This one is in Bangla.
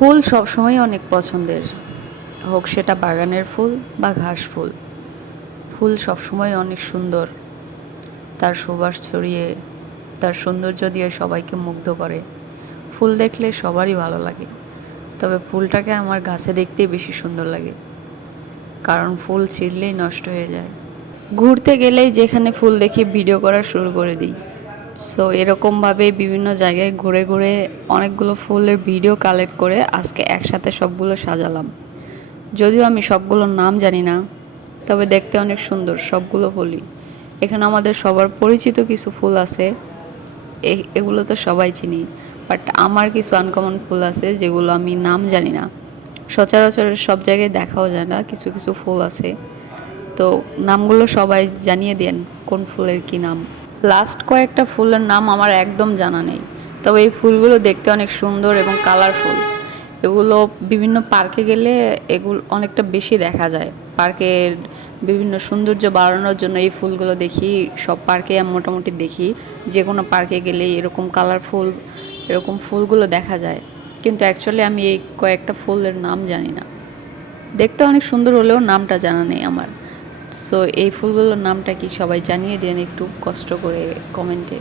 ফুল সবসময় অনেক পছন্দের, হোক সেটা বাগানের ফুল বা ঘাস ফুল। ফুল সবসময় অনেক সুন্দর, তার সুবাস ছড়িয়ে, তার সৌন্দর্য দিয়ে সবাইকে মুগ্ধ করে। ফুল দেখলে সবারই ভালো লাগে, তবে ফুলটাকে আমার গাছে দেখতেই বেশি সুন্দর লাগে, কারণ ফুল ছিঁড়লেই নষ্ট হয়ে যায়। ঘুরতে গেলেই যেখানে ফুল দেখি ভিডিও করা শুরু করে দিই। সো এরকমভাবে বিভিন্ন জায়গায় ঘুরে ঘুরে অনেকগুলো ফুলের ভিডিও কালেক্ট করে আজকে একসাথে সবগুলো সাজালাম। যদিও আমি সবগুলোর নাম জানি না, তবে দেখতে অনেক সুন্দর সবগুলো ফুলই। এখানে আমাদের সবার পরিচিত কিছু ফুল আছে, এগুলো তো সবাই চিনি, বাট আমার কিছু আনকমন ফুল আছে যেগুলো আমি নাম জানি না। সচরাচর সব জায়গায় দেখাও যায় না, কিছু কিছু ফুল আছে, তো নামগুলো সবাই জানিয়ে দেন কোন ফুলের কি নাম। লাস্ট কয়েকটা ফুলের নাম আমার একদম জানা নেই, তবে এই ফুলগুলো দেখতে অনেক সুন্দর এবং কালারফুল। এগুলো বিভিন্ন পার্কে গেলে এগুলো অনেকটা বেশি দেখা যায়। পার্কের বিভিন্ন সৌন্দর্য বাড়ানোর জন্য এই ফুলগুলো দেখি, সব পার্কে মোটামুটি দেখি, যে কোনো পার্কে গেলেই এরকম কালারফুল এরকম ফুলগুলো দেখা যায়। কিন্তু অ্যাকচুয়ালি আমি এই কয়েকটা ফুলের নাম জানি না। দেখতে অনেক সুন্দর হলেও নামটা জানা নেই আমার। সো এই ফুলগুলোর নামটা কি সবাই জানিয়ে দেন একটু কষ্ট করে কমেন্টে।